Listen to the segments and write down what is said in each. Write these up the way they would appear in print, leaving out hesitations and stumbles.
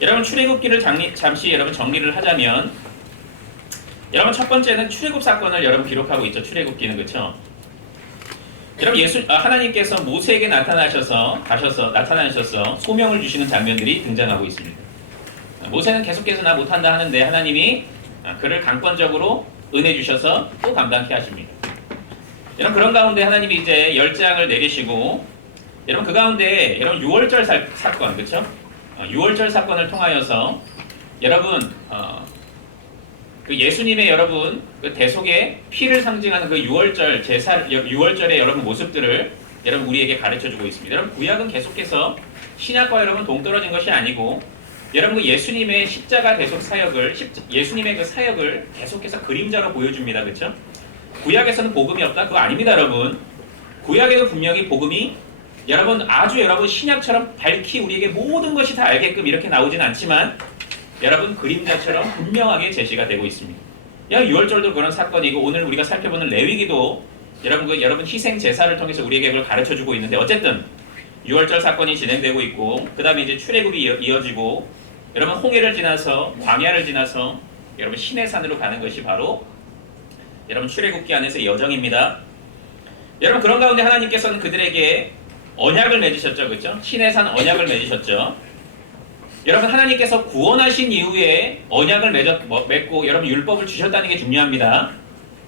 여러분 출애굽기를 잠시 여러분 정리를 하자면, 여러분 첫 번째는 출애굽 사건을 여러분 기록하고 있죠. 출애굽기는, 그렇죠? 여러분 하나님께서 모세에게 나타나셔서 소명을 주시는 장면들이 등장하고 있습니다. 모세는 계속해서 나 못한다 하는데 하나님이 그를 강권적으로 은혜 주셔서 또 감당케 하십니다. 여러분 그런 가운데 하나님이 이제 10장을 내리시고, 여러분 그 가운데 여러분 6월절 사건, 그렇죠? 6월절 사건을 통하여서 여러분 그 예수님의 여러분 그 대속의 피를 상징하는 그 6월절 제사 6월절의 여러분 모습들을 여러분 우리에게 가르쳐 주고 있습니다. 여러분 구약은 계속해서 신약과 여러분 동떨어진 것이 아니고, 여러분 그 예수님의 십자가 대속 사역을 예수님의 그 사역을 계속해서 그림자로 보여줍니다. 그렇죠? 구약에서는 복음이 없다? 그거 아닙니다, 여러분. 구약에도 분명히 복음이 여러분 아주 여러분 신약처럼 밝히 우리에게 모든 것이 다 알게끔 이렇게 나오진 않지만 여러분 그림자처럼 분명하게 제시가 되고 있습니다. 6월절도 그런 사건이고, 오늘 우리가 살펴보는 레위기도 여러분 희생 제사를 통해서 우리에게 그걸 가르쳐 주고 있는데, 어쨌든 6월절 사건이 진행되고 있고, 그 다음에 이제 출애굽이 이어지고, 여러분 홍해를 지나서 광야를 지나서 여러분 시내산으로 가는 것이 바로 여러분 출애굽기 안에서의 여정입니다. 여러분 그런 가운데 하나님께서는 그들에게 언약을 맺으셨죠, 그렇죠? 시내산 언약을 맺으셨죠. 여러분 하나님께서 구원하신 이후에 언약을 맺고 여러분 율법을 주셨다는 게 중요합니다.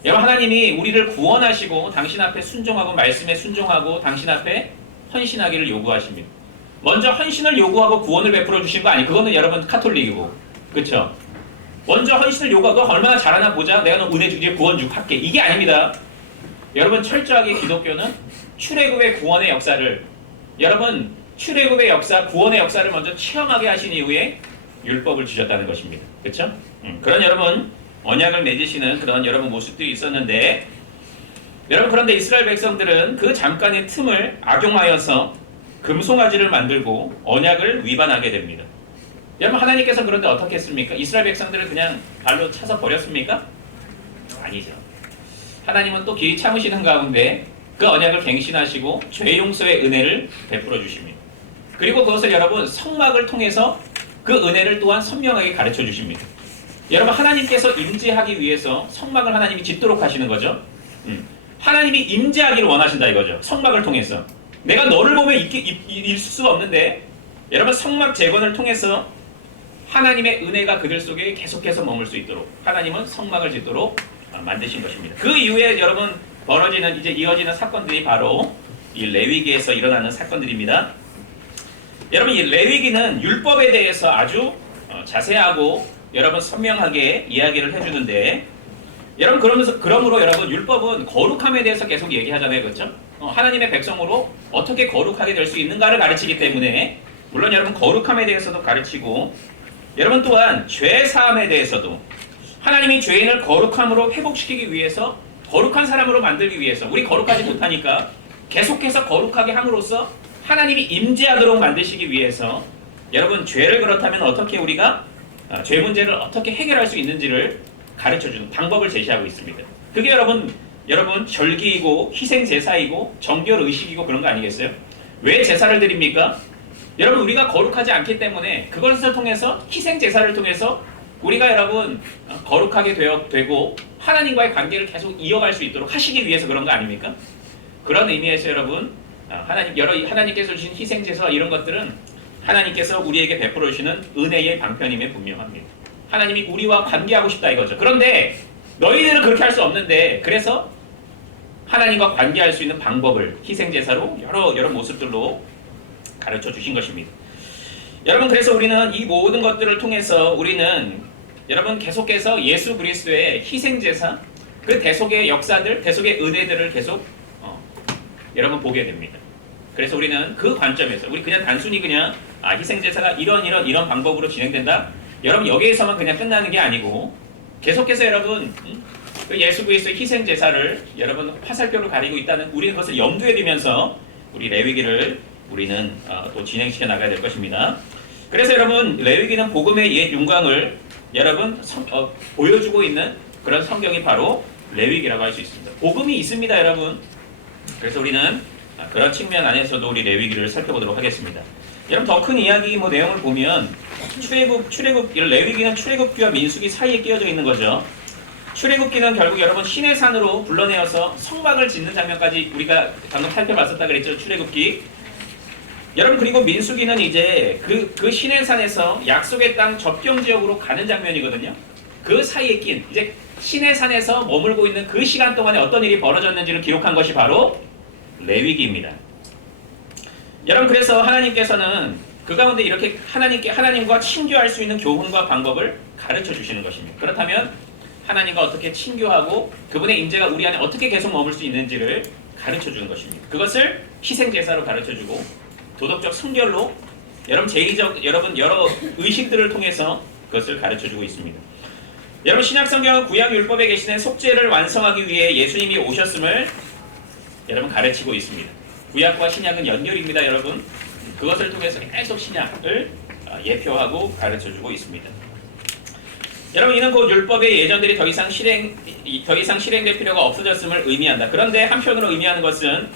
여러분 하나님이 우리를 구원하시고 당신 앞에 순종하고 말씀에 순종하고 당신 앞에 헌신하기를 요구하십니다. 먼저 헌신을 요구하고 구원을 베풀어 주신 거 아니? 그거는 여러분 카톨릭이고, 그렇죠? 먼저 헌신을 요구하고 너 얼마나 잘하나 보자. 내가 너 은혜 주지 구원 juk 할게. 이게 아닙니다. 여러분 철저하게 기독교는 출애굽의 구원의 역사를, 여러분 출애굽의 역사, 구원의 역사를 먼저 체험하게 하신 이후에 율법을 주셨다는 것입니다. 그렇죠? 그런 여러분 언약을 맺으시는 그런 여러분 모습들이 있었는데, 여러분 그런데 이스라엘 백성들은 그 잠깐의 틈을 악용하여서 금송아지를 만들고 언약을 위반하게 됩니다. 여러분 하나님께서 그런데 어떻게 했습니까? 이스라엘 백성들을 그냥 발로 차서 버렸습니까? 아니죠. 하나님은 또 길이 참으시는 가운데 그 언약을 갱신하시고 죄 용서의 은혜를 베풀어 주십니다. 그리고 그것을 여러분 성막을 통해서 그 은혜를 또한 선명하게 가르쳐 주십니다. 여러분 하나님께서 임재하기 위해서 성막을 하나님이 짓도록 하시는 거죠. 하나님이 임재하기를 원하신다 이거죠. 성막을 통해서. 내가 너를 보면 있을 수가 없는데, 여러분 성막 재건을 통해서 하나님의 은혜가 그들 속에 계속해서 머물 수 있도록 하나님은 성막을 짓도록 만드신 것입니다. 그 이후에 여러분 이어지는 사건들이 바로 이 레위기에서 일어나는 사건들입니다. 여러분 이 레위기는 율법에 대해서 아주 자세하고 여러분 선명하게 이야기를 해주는데, 여러분 그러므로 여러분 율법은 거룩함에 대해서 계속 얘기하잖아요, 그렇죠? 하나님의 백성으로 어떻게 거룩하게 될 수 있는가를 가르치기 때문에, 물론 여러분 거룩함에 대해서도 가르치고, 여러분 또한 죄 사함에 대해서도 하나님이 죄인을 거룩함으로 회복시키기 위해서, 거룩한 사람으로 만들기 위해서, 우리 거룩하지 못하니까 계속해서 거룩하게 함으로써 하나님이 임재하도록 만드시기 위해서 여러분 죄를 그렇다면 어떻게 우리가 죄 문제를 어떻게 해결할 수 있는지를 가르쳐주는 방법을 제시하고 있습니다. 그게 여러분 절기이고 희생 제사이고 정결 의식이고 그런 거 아니겠어요? 왜 제사를 드립니까? 여러분 우리가 거룩하지 않기 때문에 그것을 통해서 희생 제사를 통해서 우리가 여러분 거룩하게 되고 하나님과의 관계를 계속 이어갈 수 있도록 하시기 위해서 그런 거 아닙니까? 그런 의미에서 여러분 하나님께서 주신 희생 제사 이런 것들은 하나님께서 우리에게 베풀어 주시는 은혜의 방편임에 분명합니다. 하나님이 우리와 관계하고 싶다 이거죠. 그런데 너희들은 그렇게 할 수 없는데, 그래서 하나님과 관계할 수 있는 방법을 희생제사로 여러 모습들로 가르쳐 주신 것입니다. 여러분 그래서 우리는 이 모든 것들을 통해서 우리는 여러분 계속해서 예수 그리스도의 희생제사, 그 대속의 역사들, 대속의 은혜들을 계속 여러분 보게 됩니다. 그래서 우리는 그 관점에서 우리 그냥 단순히 희생제사가 이런 방법으로 진행된다, 여러분 여기에서만 그냥 끝나는 게 아니고 계속해서 여러분 예수 그리스도의 희생 제사를 여러분 화살표로 가리고 있다는, 우리는 그것을 염두에 두면서 우리 레위기를 우리는 또 진행시켜 나가야 될 것입니다. 그래서 여러분 레위기는 복음의 옛 영광을 여러분 보여주고 있는 그런 성경이 바로 레위기라고 할 수 있습니다. 복음이 있습니다, 여러분. 그래서 우리는 그런 측면 안에서도 우리 레위기를 살펴보도록 하겠습니다. 여러분 더 큰 이야기 뭐 내용을 보면 레위기는 출애굽기와 민수기 사이에 끼어져 있는 거죠. 출애굽기는 결국 여러분 신의 산으로 불러내어서 성막을 짓는 장면까지 우리가 방금 살펴봤었다 그랬죠. 출애굽기. 여러분 그리고 민수기는 이제 그 신의 산에서 약속의 땅 접경 지역으로 가는 장면이거든요. 그 사이에 낀 이제 신의 산에서 머물고 있는 그 시간 동안에 어떤 일이 벌어졌는지를 기록한 것이 바로 레위기입니다. 여러분 그래서 하나님께서는 그 가운데 이렇게 하나님과 친교할 수 있는 교훈과 방법을 가르쳐 주시는 것입니다. 그렇다면 하나님과 어떻게 친교하고 그분의 임재가 우리 안에 어떻게 계속 머물 수 있는지를 가르쳐 주는 것입니다. 그것을 희생 제사로 가르쳐 주고 도덕적 성결로 여러분 여러 의식들을 통해서 그것을 가르쳐 주고 있습니다. 여러분 신약 성경은 구약 율법에 계시는 속죄를 완성하기 위해 예수님이 오셨음을 여러분 가르치고 있습니다. 구약과 신약은 연결입니다, 여러분. 그것을 통해서 계속 신약을 예표하고 가르쳐 주고 있습니다. 여러분 이는 곧 율법의 예전들이 더 이상 실행될 필요가 없어졌음을 의미한다. 그런데 한편으로 의미하는 것은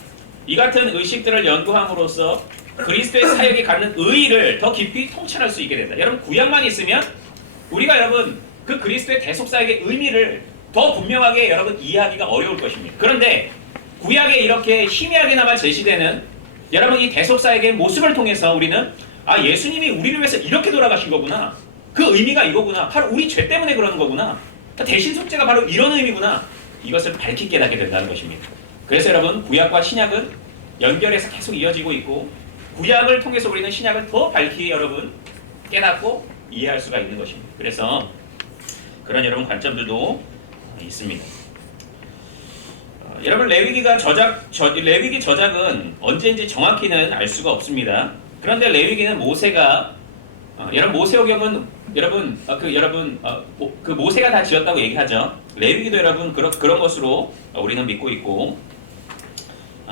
이 같은 의식들을 연구함으로써 그리스도의 사역이 갖는 의의를 더 깊이 통찰할 수 있게 된다. 여러분 구약만 있으면 우리가 여러분 그 그리스도의 대속사역의 의미를 더 분명하게 여러분 이해하기가 어려울 것입니다. 그런데 구약에 이렇게 희미하게나마 제시되는 여러분 이 대속사역의 모습을 통해서 우리는 예수님이 우리를 위해서 이렇게 돌아가신 거구나. 그 의미가 이거구나. 바로 우리 죄 때문에 그러는 거구나. 대신 속죄가 바로 이런 의미구나. 이것을 밝히 깨닫게 된다는 것입니다. 그래서 여러분 구약과 신약은 연결해서 계속 이어지고 있고 구약을 통해서 우리는 신약을 더 밝히 여러분 깨닫고 이해할 수가 있는 것입니다. 그래서 그런 여러분 관점들도 있습니다. 여러분 레위기 저작은 언제인지 정확히는 알 수가 없습니다. 그런데 레위기는 모세가 여러분 모세오경은 그 모세가 다 지었다고 얘기하죠. 레위기도 여러분 그런 것으로 우리는 믿고 있고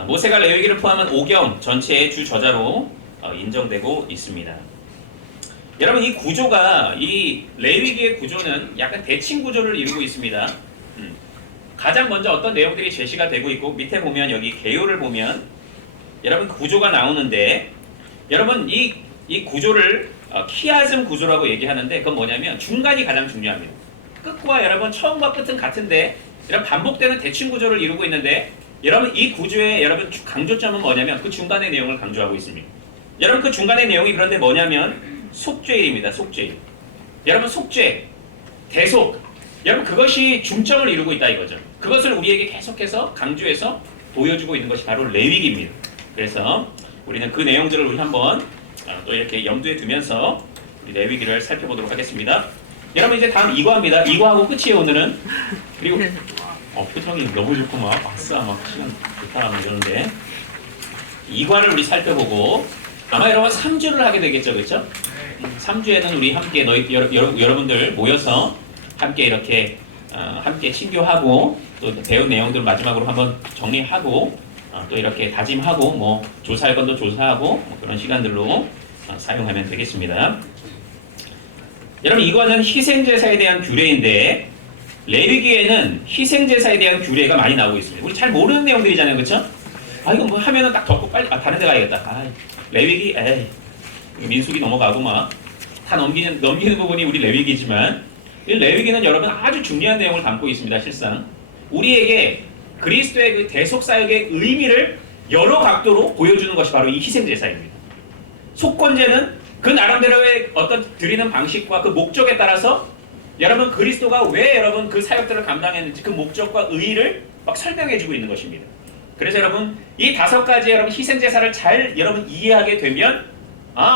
모세가 레위기를 포함한 오경 전체의 주 저자로 인정되고 있습니다. 여러분 이 구조가 이 레위기의 구조는 약간 대칭 구조를 이루고 있습니다. 가장 먼저 어떤 내용들이 제시가 되고 있고 밑에 보면 여기 개요를 보면 여러분 구조가 나오는데 여러분 이 구조를 키아즘 구조라고 얘기하는데 그건 뭐냐면 중간이 가장 중요합니다. 끝과 여러분 처음과 끝은 같은데 이런 반복되는 대칭 구조를 이루고 있는데 여러분 이 구조의 여러분 강조점은 뭐냐면 그 중간의 내용을 강조하고 있습니다. 여러분 그 중간의 내용이 그런데 뭐냐면 속죄일입니다. 속죄일. 여러분 속죄, 대속. 여러분 그것이 중점을 이루고 있다 이거죠. 그것을 우리에게 계속해서 강조해서 보여주고 있는 것이 바로 레위기입니다. 그래서 우리는 그 내용들을 우리 한번 또 이렇게 염두에 두면서 우리 레위기를 살펴보도록 하겠습니다. 여러분 이제 다음 이과입니다. 이과하고 끝이에요 오늘은. 그리고 표정이 너무 좋구만. 아싸 막 시간 좋다 이러는데 이과를 우리 살펴보고 아마 여러분 3주를 하게 되겠죠, 그렇죠? 3주에는 우리 함께 여러분들 모여서 함께 이렇게 함께 친교하고 또 배운 내용들을 마지막으로 한번 정리하고 또 이렇게 다짐하고 뭐 조사할 건도 조사하고 뭐 그런 시간들로 사용하면 되겠습니다. 여러분 이거는 희생제사에 대한 규례인데 레위기에는 희생제사에 대한 규례가 많이 나오고 있습니다. 우리 잘 모르는 내용들이잖아요, 그렇죠? 이거 뭐 하면은 딱 덮고 빨리 다른 데 가야겠다. 레위기 민수기 넘어가고 막 다 넘기는 부분이 우리 레위기지만 이 레위기는 여러분 아주 중요한 내용을 담고 있습니다. 실상 우리에게 그리스도의 그 대속사역의 의미를 여러 각도로 보여주는 것이 바로 이 희생제사입니다. 속건제는 그 나름대로의 어떤 드리는 방식과 그 목적에 따라서 여러분 그리스도가 왜 여러분 그 사역들을 감당했는지 그 목적과 의의를 막 설명해주고 있는 것입니다. 그래서 여러분 이 5가지 여러분 희생제사를 잘 여러분 이해하게 되면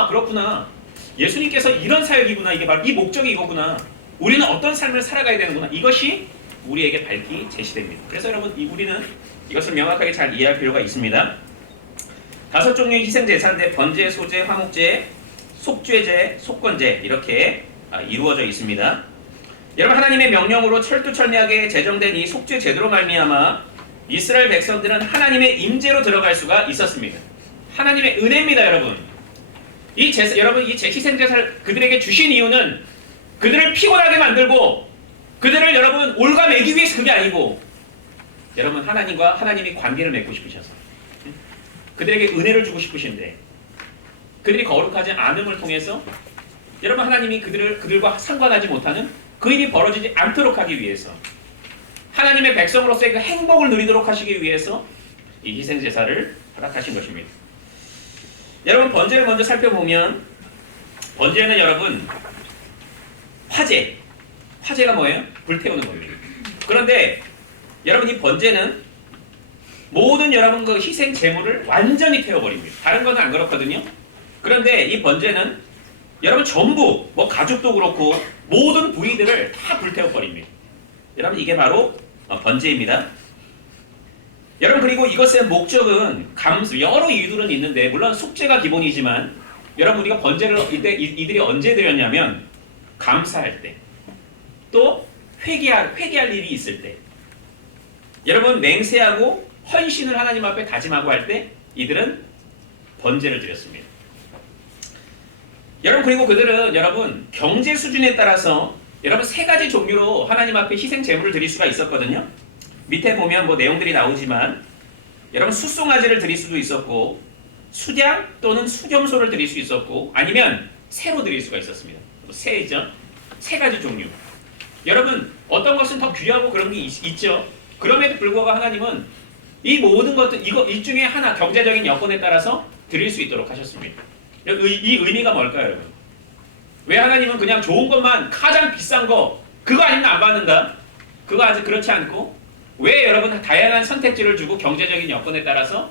그렇구나. 예수님께서 이런 사역이구나. 이게 바로 이 목적이 이거구나. 우리는 어떤 삶을 살아가야 되는구나. 이것이 우리에게 밝히 제시됩니다. 그래서 여러분 우리는 이것을 명확하게 잘 이해할 필요가 있습니다. 5종류의 희생제사인데 번제, 소제, 화목제, 속죄제, 속건제 이렇게 이루어져 있습니다. 여러분 하나님의 명령으로 철두철미하게 제정된 이 속죄 제도로 말미암아 이스라엘 백성들은 하나님의 임재로 들어갈 수가 있었습니다. 하나님의 은혜입니다, 여러분. 여러분 이 희생제사를 그들에게 주신 이유는 그들을 피곤하게 만들고 그들을 여러분 올가매기 위해서 그게 아니고 여러분 하나님과 하나님이 관계를 맺고 싶으셔서 그들에게 은혜를 주고 싶으신데 그들이 거룩하지 않음을 통해서 여러분 하나님이 그들과 상관하지 못하는 그 일이 벌어지지 않도록 하기 위해서 하나님의 백성으로서의 그 행복을 누리도록 하시기 위해서 이 희생 제사를 허락하신 것입니다. 여러분 번제를 먼저 살펴보면 번제는 여러분 화제가 뭐예요? 불태우는 거예요. 그런데 여러분 이 번제는 모든 여러분 그 희생 제물을 완전히 태워버립니다. 다른 거는 안 그렇거든요. 그런데 이 번제는 여러분 전부 뭐 가죽도 그렇고 모든 부위들을 다 불태워버립니다. 여러분 이게 바로 번제입니다. 여러분 그리고 이것의 목적은 여러 이유들은 있는데 물론 속죄가 기본이지만 여러분 우리가 번제를 이들이 언제 드렸냐면 감사할 때 또 회개할 일이 있을 때 여러분 맹세하고 헌신을 하나님 앞에 다짐하고 할 때 이들은 번제를 드렸습니다. 여러분 그리고 그들은 여러분 경제 수준에 따라서 여러분 세 가지 종류로 하나님 앞에 희생 제물을 드릴 수가 있었거든요. 밑에 보면 뭐 내용들이 나오지만 여러분 숫송아지를 드릴 수도 있었고 수량 또는 수염소를 드릴 수 있었고 아니면 새로 드릴 수가 있었습니다. 새이죠. 세 가지 종류. 여러분 어떤 것은 더 귀하고 그런 게 있죠. 그럼에도 불구하고 하나님은 이 모든 것들 이 중에 하나 경제적인 여건에 따라서 드릴 수 있도록 하셨습니다. 이 의미가 뭘까요, 여러분? 왜 하나님은 그냥 좋은 것만 가장 비싼 거 그거 아니면 안 받는다? 그거 아직 그렇지 않고 왜 여러분 다양한 선택지를 주고 경제적인 여건에 따라서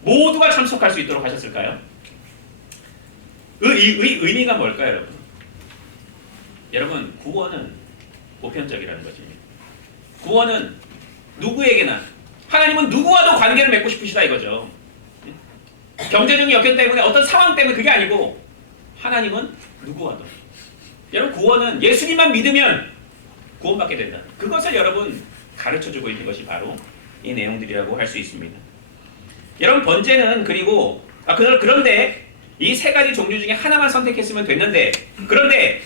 모두가 참석할 수 있도록 하셨을까요? 의미가 뭘까요, 여러분? 여러분 구원은 보편적이라는 것입니다. 구원은 누구에게나 하나님은 누구와도 관계를 맺고 싶으시다 이거죠. 경제적인 여건 때문에 어떤 상황 때문에 그게 아니고 하나님은 누구와도 여러분 구원은 예수님만 믿으면 구원받게 된다. 그것을 여러분 가르쳐주고 있는 것이 바로 이 내용들이라고 할 수 있습니다. 여러분 번제는 그런데 이 세 가지 종류 중에 하나만 선택했으면 됐는데 그런데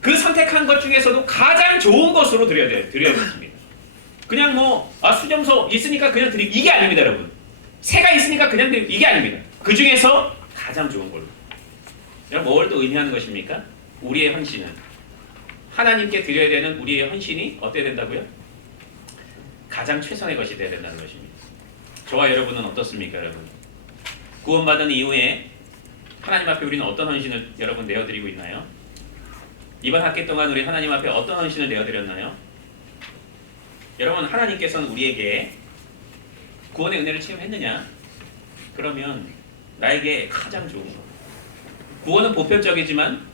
그 선택한 것 중에서도 가장 좋은 것으로 드려야겠습니다. 그냥 수점소 있으니까 그냥 이게 아닙니다, 여러분. 새가 있으니까 그냥 이게 아닙니다. 그 중에서 가장 좋은 걸로. 여러분 뭘 또 의미하는 것입니까? 우리의 헌신은 하나님께 드려야 되는 우리의 헌신이 어때야 된다고요? 가장 최선의 것이 되어야 된다는 것입니다. 저와 여러분은 어떻습니까, 여러분? 구원받은 이후에 하나님 앞에 우리는 어떤 헌신을 여러분 내어드리고 있나요? 이번 학기 동안 우리 하나님 앞에 어떤 헌신을 내어드렸나요? 여러분 하나님께서는 우리에게 구원의 은혜를 체험했느냐? 그러면 나에게 가장 좋은 거. 구원은 보편적이지만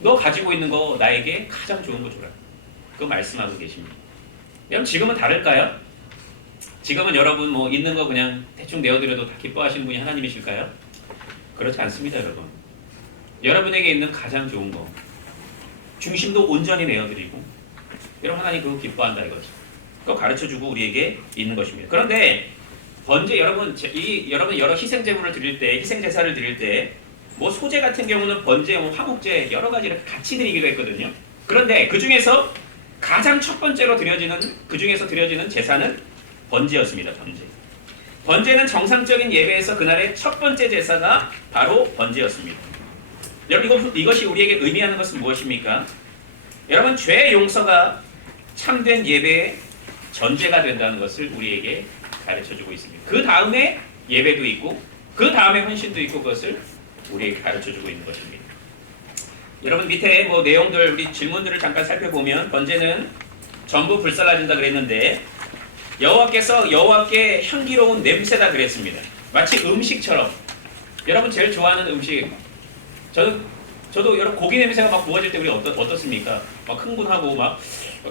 너 가지고 있는 거 나에게 가장 좋은 거 주라. 그거 말씀하고 계십니다. 여러분 지금은 다를까요? 지금은 여러분 있는 거 그냥 대충 내어드려도 다 기뻐하시는 분이 하나님이실까요? 그렇지 않습니다, 여러분. 여러분에게 있는 가장 좋은 거 중심도 온전히 내어드리고 여러분 하나님 그거 기뻐한다 이거죠. 그거 가르쳐주고 우리에게 있는 것입니다. 그런데 번제 여러분 여러 희생 제물을 드릴 때 희생 제사를 드릴 때 소제 같은 경우는 번제, 화목제 여러 가지 이렇게 같이 드리기도 했거든요. 그런데 그 중에서 가장 첫 번째로 드려지는 제사는 번제였습니다. 번제는 정상적인 예배에서 그날의 첫 번째 제사가 바로 번제였습니다. 여러분 이것이 우리에게 의미하는 것은 무엇입니까? 여러분 죄 용서가 참된 예배의 전제가 된다는 것을 우리에게 가르쳐주고 있습니다. 그 다음에 예배도 있고 그 다음에 헌신도 있고 그것을 우리에게 가르쳐주고 있는 것입니다. 여러분 밑에 내용들 우리 질문들을 잠깐 살펴보면 번제는 전부 불살라진다 그랬는데 여호와께 향기로운 냄새다 그랬습니다. 마치 음식처럼 여러분 제일 좋아하는 음식 저도 여러분 고기 냄새가 막 부어질 때 우리 어떻습니까? 막 흥분하고 막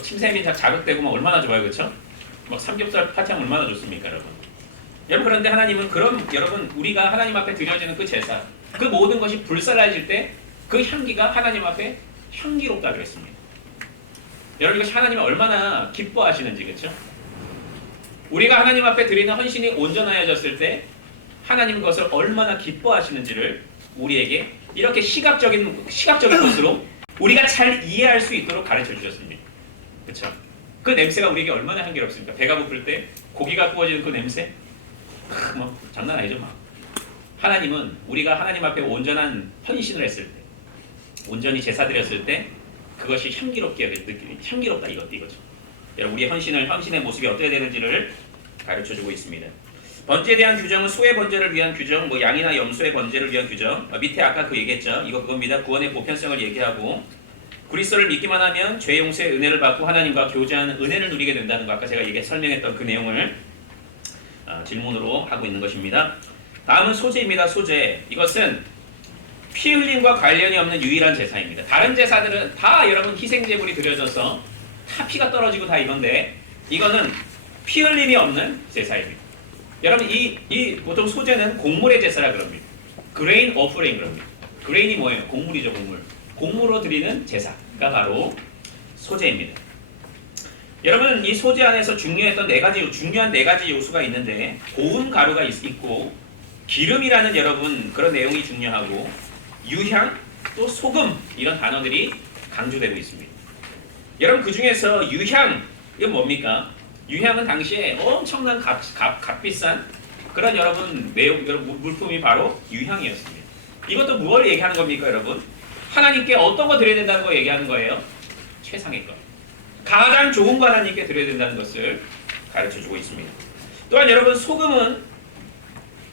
침샘이 자극되고 막 얼마나 좋아요, 그렇죠? 막 삼겹살 파티하면 얼마나 좋습니까, 여러분? 그런데 하나님은 여러분 우리가 하나님 앞에 드려지는 그 제사, 그 모든 것이 불살라질 때 그 향기가 하나님 앞에 향기롭다 그랬습니다. 여러분 이것이 하나님이 얼마나 기뻐하시는지 그렇죠? 우리가 하나님 앞에 드리는 헌신이 온전하여졌을 때 하나님은 그것을 얼마나 기뻐하시는지를 우리에게 이렇게 시각적인 것으로 우리가 잘 이해할 수 있도록 가르쳐 주셨습니다. 그렇죠? 그 냄새가 우리에게 얼마나 향기롭습니까? 배가 고플 때 고기가 구워지는 그 냄새, 장난 아니죠, 막. 하나님은 우리가 하나님 앞에 온전한 헌신을 했을 때, 온전히 제사 드렸을 때 그것이 향기롭다 이거죠. 여러분 우리의 헌신의 모습이 어떻게 되는지를 가르쳐주고 있습니다. 번제에 대한 규정은 소의 번제를 위한 규정, 뭐 양이나 염소의 번제를 위한 규정. 밑에 아까 얘기했죠. 그겁니다. 구원의 보편성을 얘기하고 그리스도를 믿기만 하면 죄 용서의 은혜를 받고 하나님과 교제하는 은혜를 누리게 된다는 거 아까 제가 설명했던 그 내용을 질문으로 하고 있는 것입니다. 다음은 소제입니다. 소제. 이것은 피 흘림과 관련이 없는 유일한 제사입니다. 다른 제사들은 다 여러분 희생제물이 드려져서 다 피가 떨어지고 다 이건데 이거는 피 흘림이 없는 제사입니다. 여러분 이 보통 소제는 곡물의 제사라 그럽니다. 그레인 오퍼링 그럽니다. 그레인이 뭐예요? 곡물이죠, 곡물. 곡물로 드리는 제사가 바로 소제입니다. 여러분 이 소제 안에서 중요한 네 가지 요소가 있는데 고운 가루가 있고 기름이라는 여러분 그런 내용이 중요하고 유향 또 소금 이런 단어들이 강조되고 있습니다. 여러분 그 중에서 유향 이건 뭡니까? 유향은 당시에 엄청난 값비싼 그런 여러분 물품이 바로 유향이었습니다. 이것도 무엇을 얘기하는 겁니까, 여러분? 하나님께 어떤 거 드려야 된다는 거 얘기하는 거예요? 최상의 것. 가장 좋은 거 하나님께 드려야 된다는 것을 가르쳐주고 있습니다. 또한 여러분 소금은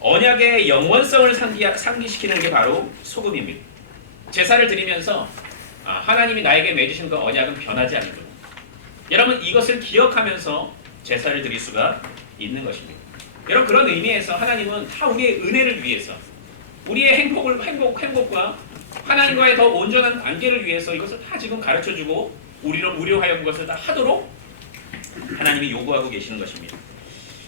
언약의 영원성을 상기시키는 게 바로 소금입니다. 제사를 드리면서 하나님이 나에게 맺으신 그 언약은 변하지 않는다. 여러분 이것을 기억하면서 제사를 드릴 수가 있는 것입니다. 여러분 그런 의미에서 하나님은 다 우리의 은혜를 위해서 우리의 행복과 하나님과의 더 온전한 관계를 위해서 이것을 다 지금 가르쳐주고 우리로 하여금 그것을 다 하도록 하나님이 요구하고 계시는 것입니다.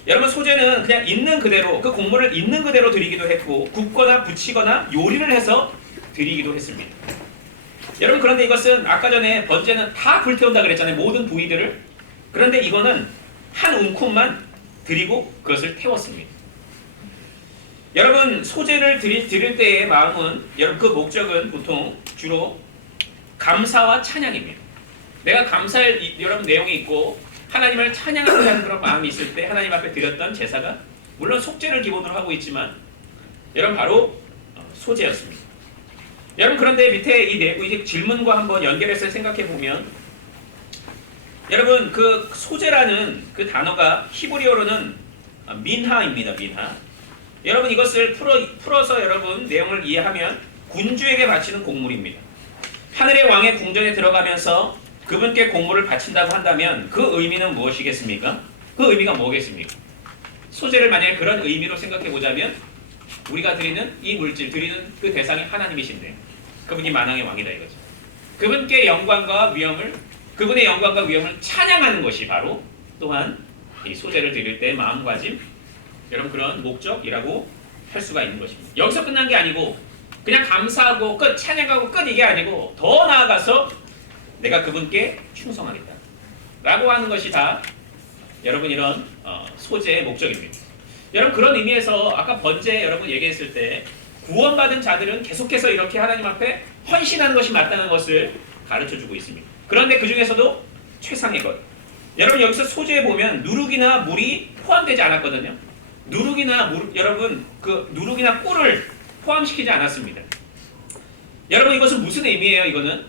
여러분 소제는 그냥 있는 그대로 그 곡물을 있는 그대로 드리기도 했고 굽거나 부치거나 요리를 해서 드리기도 했습니다. 여러분 그런데 이것은 아까 전에 번제는 다 불태운다 그랬잖아요. 모든 부위들을. 그런데 이거는 한 움큼만 드리고 그것을 태웠습니다. 여러분 소제를 드릴 때의 마음은 여러분 그 목적은 보통 주로 감사와 찬양입니다. 내가 감사할 여러분 내용이 있고 하나님을 찬양하는 그런 마음이 있을 때 하나님 앞에 드렸던 제사가 물론 속죄를 기본으로 하고 있지만 여러분 바로 소제였습니다. 여러분 그런데 밑에 이 내부 질문과 한번 연결해서 생각해 보면 여러분 그 소제라는 그 단어가 히브리어로는 민하입니다. 민하. 여러분 이것을 풀어서 여러분 내용을 이해하면 군주에게 바치는 곡물입니다. 하늘의 왕의 궁전에 들어가면서 그분께 곡물을 바친다고 한다면 그 의미는 무엇이겠습니까? 그 의미가 뭐겠습니까? 소제를 만약에 그런 의미로 생각해 보자면 우리가 드리는 이 물질, 드리는 그 대상이 하나님이신데 그분이 만왕의 왕이다 이거죠. 그분께 그분의 영광과 위엄을 찬양하는 것이 바로 또한 이 소제를 드릴 때 마음가짐 여러분 그런 목적이라고 할 수가 있는 것입니다. 여기서 끝난 게 아니고 그냥 감사하고 끝, 찬양하고 끝 이게 아니고 더 나아가서 내가 그분께 충성하겠다 라고 하는 것이 다 여러분 이런 소제의 목적입니다. 여러분 그런 의미에서 아까 번제 여러분 얘기했을 때 구원받은 자들은 계속해서 이렇게 하나님 앞에 헌신하는 것이 맞다는 것을 가르쳐주고 있습니다. 그런데 그 중에서도 최상의 것 여러분 여기서 소제에 보면 누룩이나 물이 포함되지 않았거든요. 여러분 그 누룩이나 꿀을 포함시키지 않았습니다. 여러분 이것은 무슨 의미예요? 이거는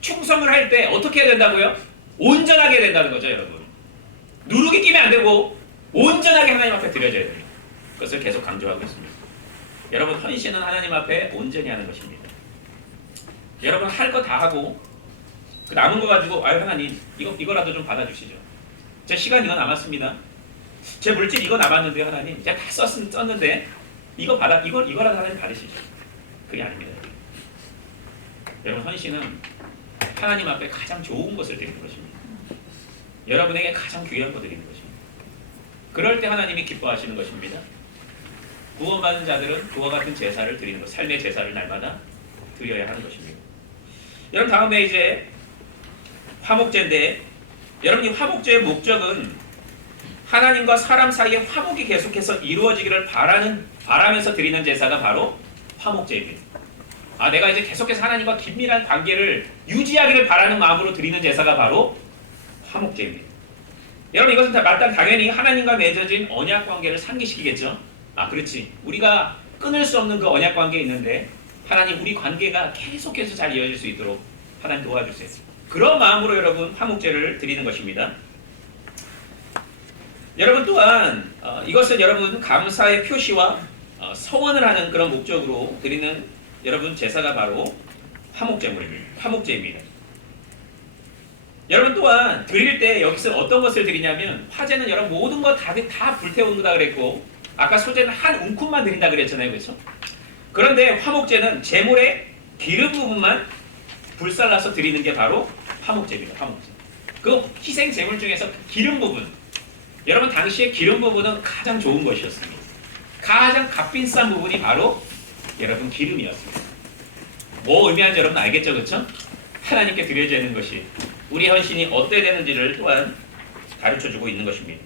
충성을 할 때 어떻게 해야 된다고요? 온전하게 해야 된다는 거죠, 여러분. 누룩이 끼면 안 되고 온전하게 하나님 앞에 드려져야 됩니다. 그것을 계속 강조하고 있습니다. 여러분 헌신은 하나님 앞에 온전히 하는 것입니다. 여러분 할 거 다 하고 그 남은 거 가지고 하나님 이거라도 좀 받아주시죠. 제 시간 이거 남았습니다. 제 물질 이거 남았는데 하나님 제가 다 썼는데 이거라도 하나님 받으시죠. 그게 아닙니다. 여러분 헌신은 하나님 앞에 가장 좋은 것을 드리는 것입니다. 여러분에게 가장 귀한 거 드리는 것입니다. 그럴 때 하나님이 기뻐하시는 것입니다. 구원받은 자들은 그와 같은 제사를 드리는 것, 삶의 제사를 날마다 드려야 하는 것입니다. 여러분 다음에 이제 화목제인데 여러분 이 화목제의 목적은 하나님과 사람 사이의 화목이 계속해서 이루어지기를 바라면서 드리는 제사가 바로 화목제입니다. 내가 이제 계속해서 하나님과 긴밀한 관계를 유지하기를 바라는 마음으로 드리는 제사가 바로 화목제입니다. 여러분 이것은 당연히 하나님과 맺어진 언약 관계를 상기시키겠죠. 그렇지. 우리가 끊을 수 없는 그 언약 관계에 있는데 하나님 우리 관계가 계속해서 잘 이어질 수 있도록 하나님 도와주세요. 그런 마음으로 여러분 화목제를 드리는 것입니다. 여러분 또한 이것은 여러분 감사의 표시와 서원을 하는 그런 목적으로 드리는 여러분 제사가 바로 화목제입니다. 여러분 또한 드릴 때 여기서 어떤 것을 드리냐면 화제는 여러분 모든 거 다 불태운다 그랬고 아까 소제는 한 움큼만 드린다 그랬잖아요. 그렇죠? 그런데 화목제는 제물의 기름 부분만 불살라서 드리는 게 바로 화목제입니다. 화목제. 그 희생 제물 중에서 기름 부분 여러분 당시에 기름 부분은 가장 좋은 것이었습니다. 가장 값비싼 부분이 바로 여러분 기름이었습니다. 뭐 의미하는지 여러분 알겠죠? 그렇죠? 하나님께 드려지는 것이 우리 헌신이 어떻게 되는지를 또한 가르쳐주고 있는 것입니다.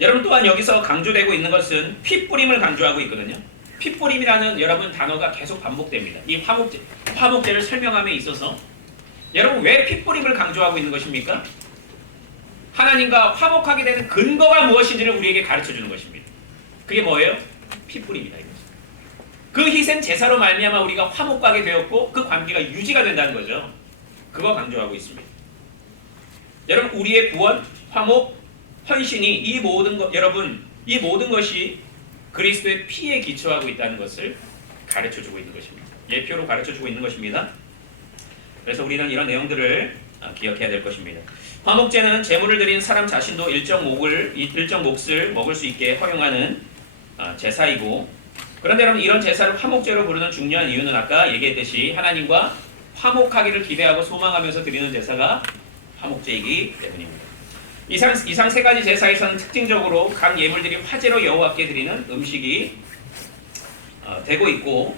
여러분 또한 여기서 강조되고 있는 것은 피 뿌림을 강조하고 있거든요. 피 뿌림이라는 여러분 단어가 계속 반복됩니다. 이 화목제를 설명함에 있어서 여러분 왜 피 뿌림을 강조하고 있는 것입니까? 하나님과 화목하게 되는 근거가 무엇인지를 우리에게 가르쳐주는 것입니다. 그게 뭐예요? 피 뿌림이다 이거죠. 그 희생 제사로 말미암아 우리가 화목하게 되었고 그 관계가 유지가 된다는 거죠. 그거 강조하고 있습니다. 여러분 우리의 구원, 화목, 헌신이 이 모든 것이 그리스도의 피에 기초하고 있다는 것을 가르쳐주고 있는 것입니다. 예표로 가르쳐주고 있는 것입니다. 그래서 우리는 이런 내용들을 기억해야 될 것입니다. 화목제는 제물을 드린 사람 자신도 일정 몫을 먹을 수 있게 허용하는 제사이고, 그런데 여러분 이런 제사를 화목제로 부르는 중요한 이유는 아까 얘기했듯이 하나님과 화목하기를 기대하고 소망하면서 드리는 제사가 화목제이기 때문입니다. 이상 세 가지 제사에서는 특징적으로 각 예물들이 화제로 여호와께 드리는 음식이 되고 있고,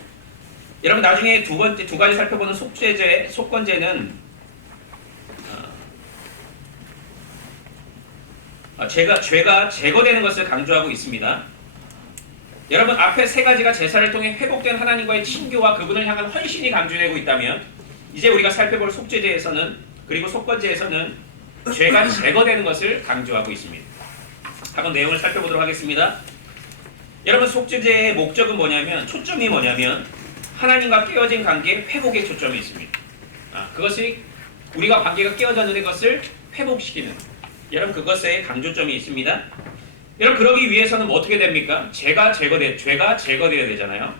여러분 나중에 두 가지 살펴보는 속건제는 죄가 제거되는 것을 강조하고 있습니다. 여러분 앞에 세 가지가 제사를 통해 회복된 하나님과의 친교와 그분을 향한 헌신이 강조되고 있다면, 이제 우리가 살펴볼 속죄제에서는 그리고 속건제에서는 죄가 제거되는 것을 강조하고 있습니다. 한번 내용을 살펴보도록 하겠습니다. 여러분 속죄제의 목적은 초점이 뭐냐면 하나님과 깨어진 관계 회복에 초점이 있습니다. 그것이 우리가 관계가 깨어졌는데 그것을 회복시키는, 여러분 그것에 강조점이 있습니다. 여러분 그러기 위해서는 어떻게 됩니까? 죄가 제거되어야 되잖아요.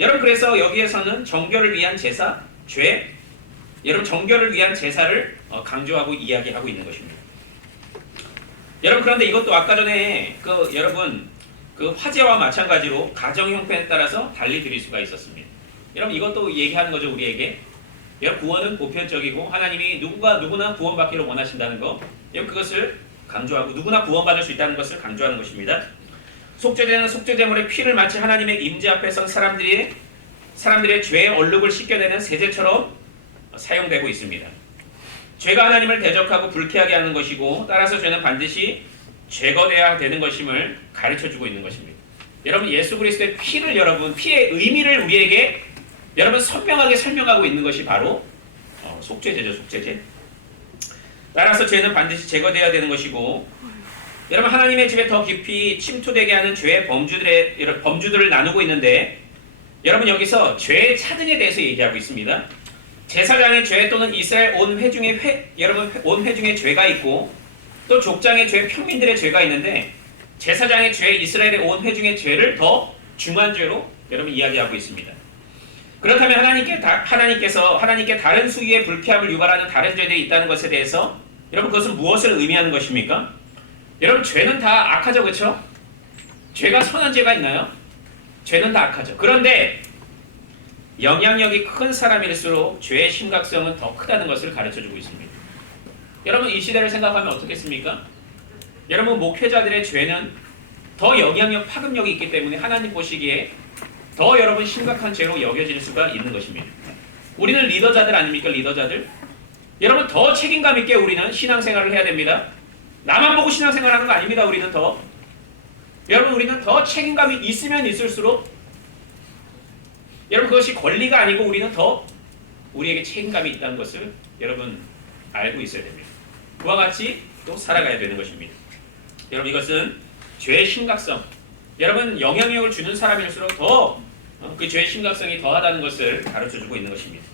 여러분 그래서 여기에서는 정결을 위한 제사, 여러분 정결을 위한 제사를 강조하고 이야기하고 있는 것입니다. 여러분 그런데 이것도 아까 전에 여러분 그 화제와 마찬가지로 가정 형편에 따라서 달리 드릴 수가 있었습니다. 여러분 이것도 얘기하는 거죠 우리에게. 여러분 구원은 보편적이고 하나님이 누구나 구원받기를 원하신다는 거, 여러분 그것을 강조하고 누구나 구원받을 수 있다는 것을 강조하는 것입니다. 속죄제는 속죄제물의 피를 마치 하나님의 임재 앞에서 사람들의 죄의 얼룩을 씻겨내는 세제처럼 사용되고 있습니다. 죄가 하나님을 대적하고 불쾌하게 하는 것이고, 따라서 죄는 반드시 제거돼야 되는 것임을 가르쳐주고 있는 것입니다. 여러분 예수 그리스도의 피의 의미를 우리에게 여러분 선명하게 설명하고 있는 것이 바로 속죄제죠. 속죄제. 따라서 죄는 반드시 제거돼야 되는 것이고, 여러분 하나님의 집에 더 깊이 침투되게 하는 죄의 범주들을 나누고 있는데, 여러분 여기서 죄의 차등에 대해서 얘기하고 있습니다. 제사장의 죄 또는 이스라엘 온 회중의 죄가 있고, 또 족장의 죄, 평민들의 죄가 있는데, 제사장의 죄, 이스라엘의 온 회중의 죄를 더 중한 죄로 여러분 이야기하고 있습니다. 그렇다면 하나님께 다른 수위의 불쾌함을 유발하는 다른 죄들이 있다는 것에 대해서 여러분 그것은 무엇을 의미하는 것입니까? 여러분 죄는 다 악하죠, 그렇죠? 죄가 선한 죄가 있나요? 죄는 다 악하죠. 그런데 영향력이 큰 사람일수록 죄의 심각성은 더 크다는 것을 가르쳐주고 있습니다. 여러분 이 시대를 생각하면 어떻겠습니까? 여러분 목회자들의 죄는 더 영향력, 파급력이 있기 때문에 하나님 보시기에 더 여러분 심각한 죄로 여겨질 수가 있는 것입니다. 우리는 리더자들 아닙니까? 리더자들. 여러분 더 책임감 있게 우리는 신앙생활을 해야 됩니다. 나만 보고 신앙생활하는 거 아닙니다. 우리는 더 책임감이 있으면 있을수록 여러분 그것이 권리가 아니고 우리는 더 우리에게 책임감이 있다는 것을 여러분 알고 있어야 됩니다. 그와 같이 또 살아가야 되는 것입니다. 여러분 이것은 죄의 심각성, 여러분 영향력을 주는 사람일수록 더 그 죄의 심각성이 더하다는 것을 가르쳐주고 있는 것입니다.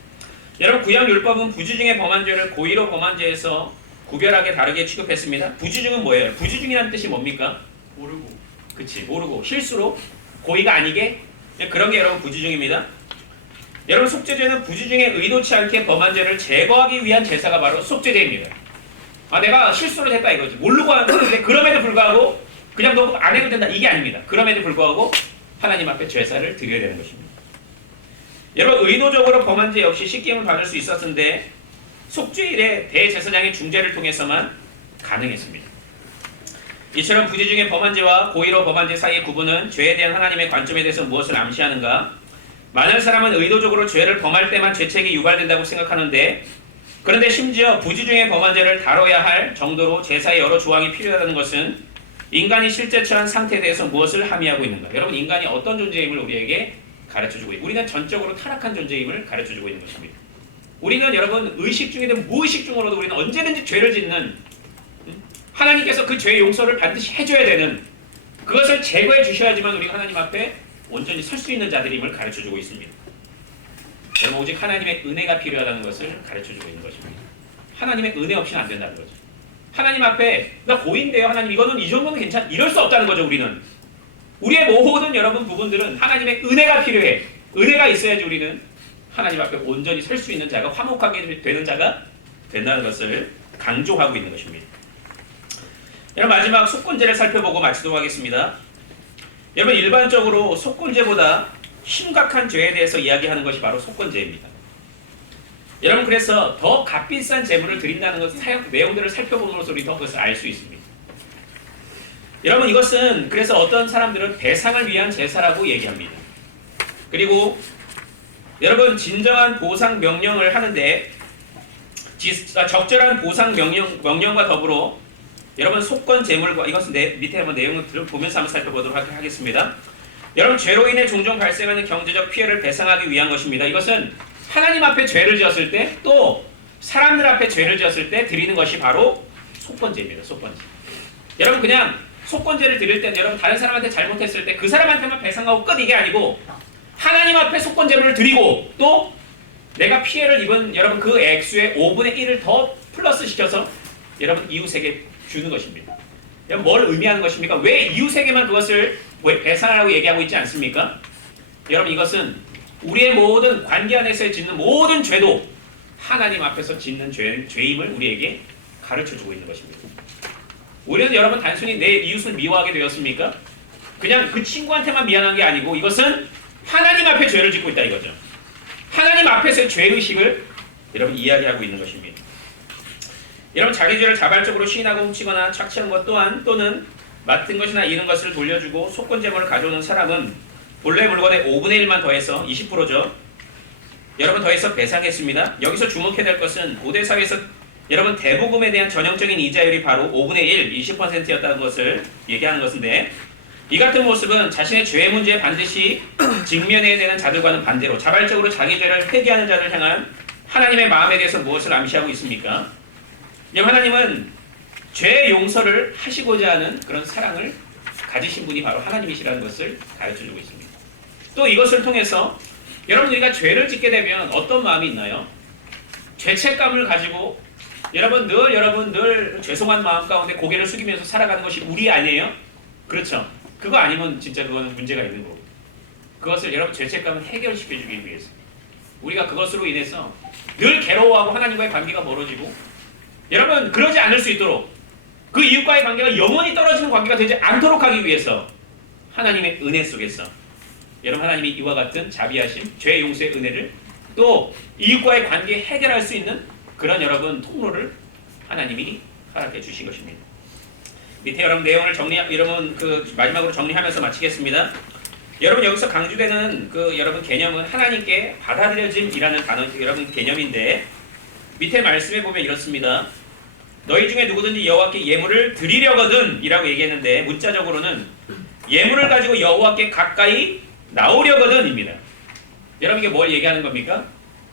여러분 구약율법은 부주중에 범한 죄를 고의로 범한 죄에서 구별하게 다르게 취급했습니다. 부주중은 뭐예요? 부주중이라는 뜻이 뭡니까? 모르고. 그치, 모르고 실수로 고의가 아니게 그런 게 여러분 부주중입니다. 여러분 속죄죄는 부주중에 의도치 않게 범한 죄를 제거하기 위한 제사가 바로 속죄죄입니다. 내가 실수로 했다 이거지. 모르고 하는데 그럼에도 불구하고 그냥 너 안 해도 된다 이게 아닙니다. 그럼에도 불구하고 하나님 앞에 제사를 드려야 되는 것입니다. 여러분 의도적으로 범한 죄 역시 씻김을 받을 수 있었는데 속죄일에 대제사장의 중재를 통해서만 가능했습니다. 이처럼 부주중에 범한 죄와 고의로 범한 죄 사이의 구분은 죄에 대한 하나님의 관점에 대해서 무엇을 암시하는가? 많은 사람은 의도적으로 죄를 범할 때만 죄책이 유발된다고 생각하는데 그런데 심지어 부주중에 범한 죄를 다뤄야 할 정도로 제사의 여러 조항이 필요하다는 것은 인간이 실제 처한 상태에 대해서 무엇을 함의하고 있는가? 여러분 인간이 어떤 존재임을 우리에게 가르쳐주고 있고 우리는 전적으로 타락한 존재임을 가르쳐주고 있는 것입니다. 우리는 여러분 의식 중이든 무의식 중으로도 우리는 언제든지 죄를 짓는 하나님께서 그 죄의 용서를 반드시 해줘야 되는 그것을 제거해 주셔야지만 우리가 하나님 앞에 온전히 설 수 있는 자들임을 가르쳐주고 있습니다. 여러분 오직 하나님의 은혜가 필요하다는 것을 가르쳐주고 있는 것입니다. 하나님의 은혜 없이는 안 된다는 거죠. 하나님 앞에 나 고인데요 하나님 이거는 이 정도는 괜찮 이럴 수 없다는 거죠. 우리는 우리의 모든 여러분 부분들은 하나님의 은혜가 필요해. 은혜가 있어야지 우리는 하나님 앞에 온전히 설 수 있는 자가 화목하게 되는 자가 된다는 것을 강조하고 있는 것입니다. 여러분 마지막 속건제를 살펴보고 마치도록 하겠습니다. 여러분 일반적으로 속건제보다 심각한 죄에 대해서 이야기하는 것이 바로 속건제입니다. 여러분 그래서 더 값비싼 제물을 드린다는 것 사역 내용들을 살펴보면서 우리 더 그것을 알 수 있습니다. 여러분 이것은 그래서 어떤 사람들은 배상을 위한 제사라고 얘기합니다. 그리고 여러분 진정한 보상 명령을 하는데 적절한 보상 명령과 더불어 여러분 속건 제물과 이것은 밑에 한번 내용을 보면서 한번 살펴보도록 하겠습니다. 여러분 죄로 인해 종종 발생하는 경제적 피해를 배상하기 위한 것입니다. 이것은 하나님 앞에 죄를 지었을 때 또 사람들 앞에 죄를 지었을 때 드리는 것이 바로 속건제입니다. 속건제. 여러분 그냥 속건제를 드릴 때는 여러분 다른 사람한테 잘못했을 때 그 사람한테만 배상하고 끝 이게 아니고 하나님 앞에 속건제물을 드리고 또 내가 피해를 입은 여러분 그 액수의 5분의 1을 더 플러스 시켜서 여러분 이웃에게 주는 것입니다. 여러분 뭘 의미하는 것입니까? 왜 이웃에게만 그것을 배상하라고 얘기하고 있지 않습니까? 여러분 이것은 우리의 모든 관계 안에서 짓는 모든 죄도 하나님 앞에서 짓는 죄임을 우리에게 가르쳐주고 있는 것입니다. 우리는 여러분 단순히 내 이웃을 미워하게 되었습니까? 그냥 그 친구한테만 미안한 게 아니고 이것은 하나님 앞에 죄를 짓고 있다 이거죠. 하나님 앞에서의 죄의식을 여러분 이야기하고 있는 것입니다. 여러분 자기 죄를 자발적으로 시인하고 훔치거나 착취한 것 또는 맡은 것이나 잃은 것을 돌려주고 속건제물을 가져오는 사람은 본래 물건의 5분의 1만 더해서 20%죠. 여러분 더해서 배상했습니다. 여기서 주목해야 될 것은 고대 사회에서 여러분 대부금에 대한 전형적인 이자율이 바로 5분의 1, 20%였다는 것을 얘기하는 것인데 이 같은 모습은 자신의 죄 문제에 반드시 직면해야 되는 자들과는 반대로 자발적으로 자기 죄를 회개하는 자를 향한 하나님의 마음에 대해서 무엇을 암시하고 있습니까? 하나님은 죄 용서를 하시고자 하는 그런 사랑을 가지신 분이 바로 하나님이시라는 것을 가르쳐주고 있습니다. 또 이것을 통해서 여러분 우리가 죄를 짓게 되면 어떤 마음이 있나요? 죄책감을 가지고 여러분 늘 죄송한 마음 가운데 고개를 숙이면서 살아가는 것이 우리 아니에요? 그렇죠. 그거 아니면 진짜 그거는 문제가 있는 거고 그것을 여러분 죄책감을 해결시켜주기 위해서 우리가 그것으로 인해서 늘 괴로워하고 하나님과의 관계가 멀어지고 여러분 그러지 않을 수 있도록 그 이웃과의 관계가 영원히 떨어지는 관계가 되지 않도록 하기 위해서 하나님의 은혜 속에서 여러분 하나님이 이와 같은 자비하심, 죄 용서의 은혜를 또 이웃과의 관계 해결할 수 있는 그런 여러분 통로를 하나님이 허락해 주신 것입니다. 밑에 여러분 내용을 여러분 마지막으로 정리하면서 마치겠습니다. 여러분 여기서 강조되는 여러분 개념은 하나님께 받아들여짐이라는 단어 여러분 개념인데 밑에 말씀에 보면 이렇습니다. 너희 중에 누구든지 여호와께 예물을 드리려거든 이라고 얘기했는데 문자적으로는 예물을 가지고 여호와께 가까이 나오려거든 입니다. 여러분 이게 뭘 얘기하는 겁니까?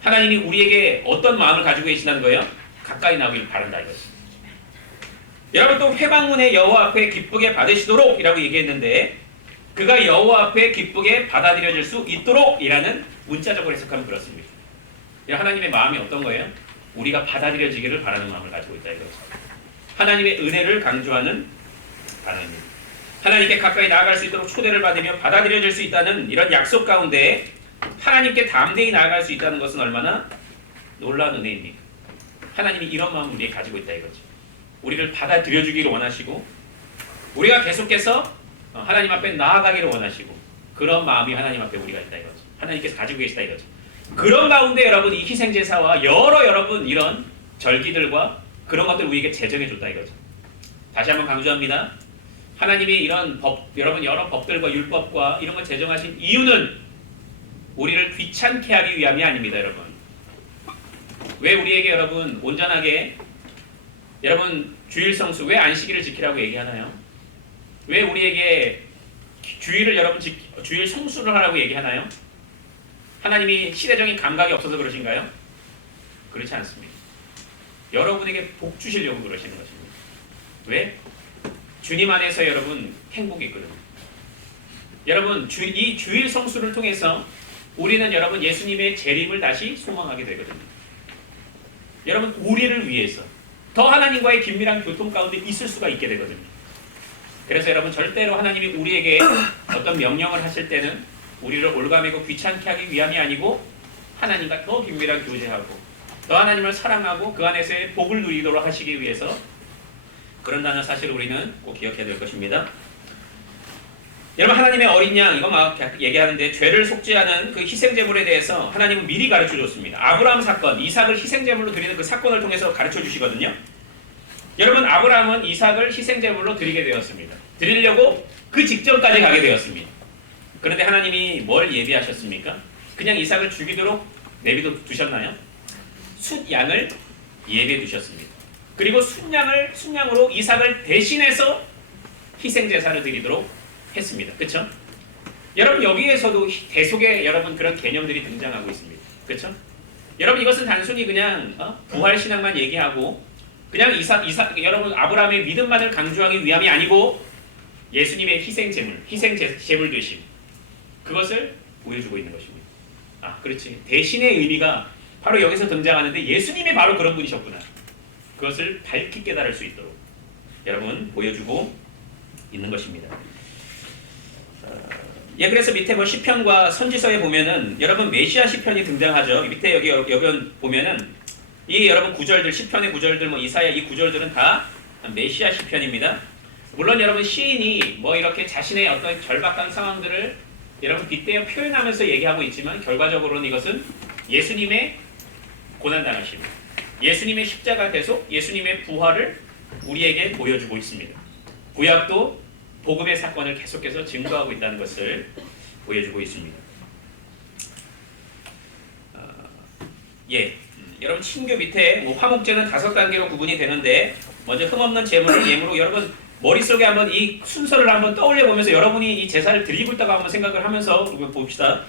하나님이 우리에게 어떤 마음을 가지고 계시다는 거예요? 가까이 나오길 바란다 이거죠. 여러분 또 회방문에 여호와 앞에 기쁘게 받으시도록 이라고 얘기했는데 그가 여호와 앞에 기쁘게 받아들여질 수 있도록이라는 문자적으로 해석하면 그렇습니다. 하나님의 마음이 어떤 거예요? 우리가 받아들여지기를 바라는 마음을 가지고 있다 이거죠. 하나님의 은혜를 강조하는 단어입니다. 하나님께 가까이 나아갈 수 있도록 초대를 받으며 받아들여질 수 있다는 이런 약속 가운데 하나님께 담대히 나아갈 수 있다는 것은 얼마나 놀라운 은혜입니까? 하나님이 이런 마음을 우리에게 가지고 있다 이거죠. 우리를 받아들여주기를 원하시고 우리가 계속해서 하나님 앞에 나아가기를 원하시고 그런 마음이 하나님 앞에 우리가 있다 이거죠. 하나님께서 가지고 계시다 이거죠. 그런 가운데 여러분 이 희생제사와 여러분 이런 절기들과 그런 것들 우리에게 제정해줬다 이거죠. 다시 한번 강조합니다. 하나님이 이런 여러분 여러 법들과 율법과 이런 걸 제정하신 이유는 우리를 귀찮게 하기 위함이 아닙니다 여러분. 왜 우리에게 여러분 온전하게 여러분 주일 성수 왜 안식일을 지키라고 얘기하나요? 왜 우리에게 주일을 여러분 주일 성수를 하라고 얘기하나요? 하나님이 시대적인 감각이 없어서 그러신가요? 그렇지 않습니다. 여러분에게 복 주시려고 그러시는 것입니다. 왜? 주님 안에서 여러분 행복이 있거든요. 여러분 이 주일 성수를 통해서 우리는 여러분 예수님의 재림을 다시 소망하게 되거든요. 여러분 우리를 위해서 더 하나님과의 긴밀한 교통 가운데 있을 수가 있게 되거든요. 그래서 여러분 절대로 하나님이 우리에게 어떤 명령을 하실 때는 우리를 올가매고 귀찮게 하기 위함이 아니고 하나님과 더 긴밀한 교제하고 더 하나님을 사랑하고 그 안에서의 복을 누리도록 하시기 위해서 그런다는 사실을 우리는 꼭 기억해야 될 것입니다. 여러분 하나님의 어린 양 이거 막 얘기하는데 죄를 속죄하는 그 희생제물에 대해서 하나님은 미리 가르쳐 줬습니다. 아브라함 사건, 이삭을 희생제물로 드리는 그 사건을 통해서 가르쳐 주시거든요. 여러분 아브라함은 이삭을 희생제물로 드리게 되었습니다. 드리려고 그 직전까지 가게 되었습니다. 그런데 하나님이 뭘 예비하셨습니까? 그냥 이삭을 죽이도록 내비도 두셨나요? 숫양을 예비해 두셨습니다. 그리고 순양으로 이삭을 대신해서 희생제사를 드리도록 했습니다. 그렇죠? 여러분 여기에서도 대속의 여러분 그런 개념들이 등장하고 있습니다. 그렇죠? 여러분 이것은 단순히 그냥 부활 신앙만 얘기하고 그냥 여러분 아브라함의 믿음만을 강조하기 위함이 아니고 예수님의 희생제물 되심 그것을 보여주고 있는 것입니다. 아, 그렇지. 대신의 의미가 바로 여기서 등장하는데 예수님이 바로 그런 분이셨구나. 그것을 밝히 깨달을 수 있도록 여러분 보여주고 있는 것입니다. 그래서 밑에 뭐 시편과 선지서에 보면은 여러분 메시아 시편이 등장하죠. 밑에 여기 보면은 이 여러분 구절들 시편의 구절들 뭐 이사야 이 구절들은 다 메시아 시편입니다. 물론 여러분 시인이 뭐 이렇게 자신의 어떤 절박한 상황들을 여러분 빗대어 표현하면서 얘기하고 있지만 결과적으로는 이것은 예수님의 고난당하심, 예수님의 십자가 대속, 예수님의 부활을 우리에게 보여주고 있습니다. 구약도 복음의 사건을 계속해서 증거하고 있다는 것을 보여주고 있습니다. 여러분 친교 밑에 뭐 화목제는 5단계로 구분이 되는데 먼저 흠없는 제물을 예물로 여러분 머릿속에 한번 이 순서를 한번 떠올려 보면서 여러분이 이 제사를 드리고 있다가 한번 생각을 하면서 봅시다.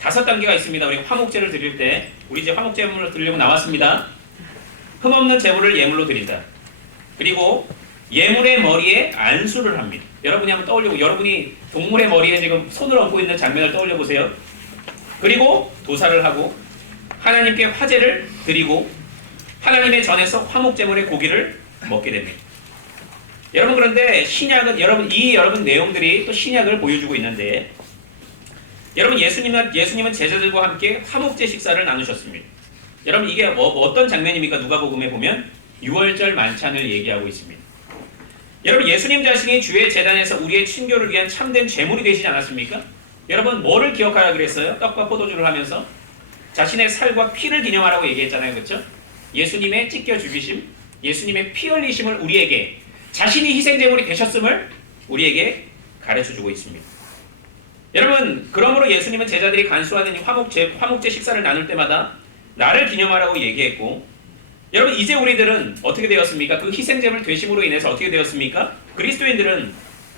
5단계가 있습니다. 우리 화목제를 드릴 때 우리 이제 화목제물을 드리려고 나왔습니다. 흠없는 제물을 예물로 드린다. 그리고 예물의 머리에 안수를 합니다. 여러분이 한번 떠올리고 여러분이 동물의 머리에 지금 손을 얹고 있는 장면을 떠올려 보세요. 그리고 도사를 하고 하나님께 화제를 드리고 하나님의 전에서 화목제물의 고기를 먹게 됩니다. 여러분 그런데 신약은 여러분 내용들이 또 신약을 보여주고 있는데 여러분 예수님은 제자들과 함께 화목제 식사를 나누셨습니다. 여러분 이게 어떤 장면입니까? 누가복음에 보면 6월절 만찬을 얘기하고 있습니다. 여러분 예수님 자신이 주의 제단에서 우리의 친교를 위한 참된 제물이 되시지 않았습니까? 여러분 뭐를 기억하라 그랬어요? 떡과 포도주를 하면서 자신의 살과 피를 기념하라고 얘기했잖아요. 그렇죠? 예수님의 찢겨 죽이심, 예수님의 피 흘리심을 우리에게 자신이 희생제물이 되셨음을 우리에게 가르쳐주고 있습니다. 여러분 그러므로 예수님은 제자들이 간수하는 이 화목제 식사를 나눌 때마다 나를 기념하라고 얘기했고 여러분 이제 우리들은 어떻게 되었습니까? 그 희생제물 되심으로 인해서 어떻게 되었습니까? 그리스도인들은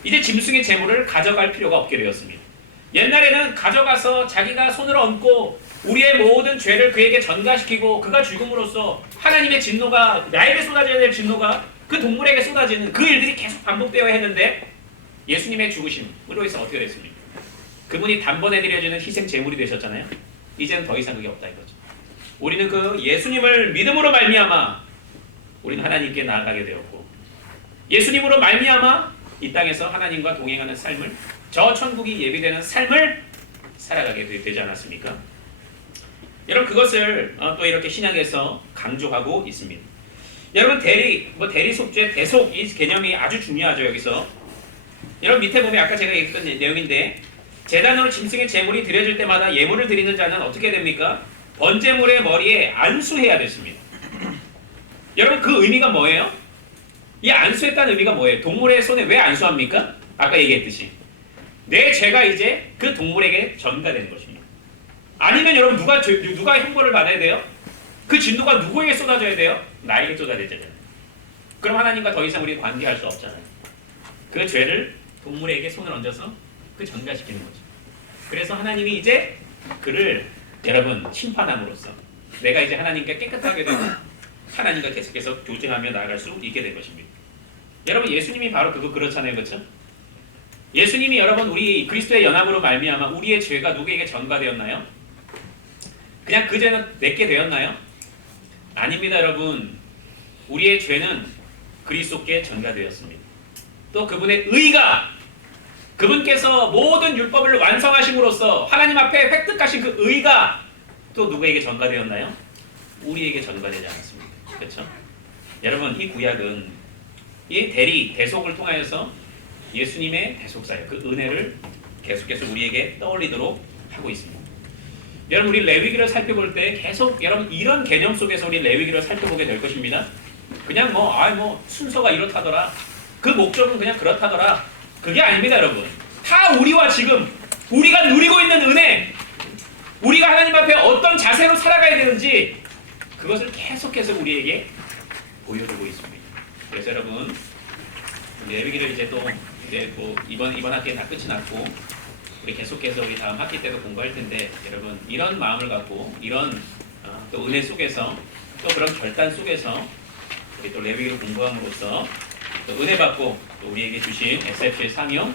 이제 짐승의 제물을 가져갈 필요가 없게 되었습니다. 옛날에는 가져가서 자기가 손을 얹고 우리의 모든 죄를 그에게 전가시키고 그가 죽음으로써 하나님의 진노가 나에게 쏟아져야 될 진노가 그 동물에게 쏟아지는 그 일들이 계속 반복되어야 했는데 예수님의 죽으심으로 해서 어떻게 됐습니까? 그분이 단번에 드려지는 희생 제물이 되셨잖아요. 이제는 더 이상 그게 없다 이거죠. 우리는 그 예수님을 믿음으로 말미암아 우리는 하나님께 나아가게 되었고, 예수님으로 말미암아 이 땅에서 하나님과 동행하는 삶을, 저 천국이 예비되는 삶을 살아가게 되지 않았습니까? 여러분, 그것을 또 이렇게 신약에서 강조하고 있습니다. 여러분, 대리속죄, 대속 이 개념이 아주 중요하죠. 여기서 여러분 밑에 보면 아까 제가 얘기했던 내용인데, 제단으로 짐승의 제물이 드려질 때마다 예물을 드리는 자는 어떻게 됩니까? 번제물의 머리에 안수해야 됐습니다. 여러분, 그 의미가 뭐예요? 이 안수했다는 의미가 뭐예요? 동물의 손에 왜 안수합니까? 아까 얘기했듯이 내 죄가 이제 그 동물에게 전가되는 것입니다. 아니면 여러분, 누가 형벌을 받아야 돼요? 그 진노가 누구에게 쏟아져야 돼요? 나에게 쏟아지잖아요. 그럼 하나님과 더 이상 우리 관계할 수 없잖아요. 그 죄를 동물에게 손을 얹어서 그 전가시키는 거죠. 그래서 하나님이 이제 그를 여러분 심판함으로써 내가 이제 하나님께 깨끗하게 되고 하나님과 계속해서 교제하며 나아갈 수 있게 된 것입니다. 여러분, 예수님이 바로 그렇잖아요. 그렇죠? 예수님이 여러분 우리 그리스도의 연합으로 말미암아 우리의 죄가 누구에게 전가되었나요? 그냥 그 죄는 내게 되었나요? 아닙니다. 여러분, 우리의 죄는 그리스도께 전가되었습니다. 또 그분의 의가, 그분께서 모든 율법을 완성하심으로써 하나님 앞에 획득하신 그 의가 또 누구에게 전가되었나요? 우리에게 전가되지 않았습니다. 그렇죠? 여러분, 이 구약은 이 대속을 통하여서 예수님의 대속사역, 그 은혜를 계속해서 우리에게 떠올리도록 하고 있습니다. 여러분, 우리 레위기를 살펴볼 때 계속 여러분 이런 개념 속에서 우리 레위기를 살펴보게 될 것입니다. 그냥 순서가 이렇다더라, 그 목적은 그냥 그렇다더라, 그게 아닙니다. 여러분, 다 우리와 지금 우리가 누리고 있는 은혜, 우리가 하나님 앞에 어떤 자세로 살아가야 되는지 그것을 계속해서 우리에게 보여주고 있습니다. 그래서 여러분, 레위기를 이제 이번 학기에 다 끝이 났고 우리 계속해서 우리 다음 학기 때도 공부할 텐데, 여러분 이런 마음을 갖고 이런 또 은혜 속에서 또 그런 결단 속에서 우리 또 레위기를 공부함으로써 또 은혜 받고 또 우리에게 주신 SFC의 사명,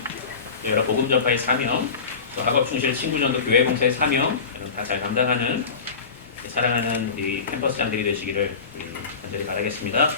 여러 복음 전파의 사명, 또 학업 충실 친구전도 교회 봉사의 사명, 여러분 다 잘 감당하는 사랑하는 우리 캠퍼스장들이 되시기를 간절히 바라겠습니다.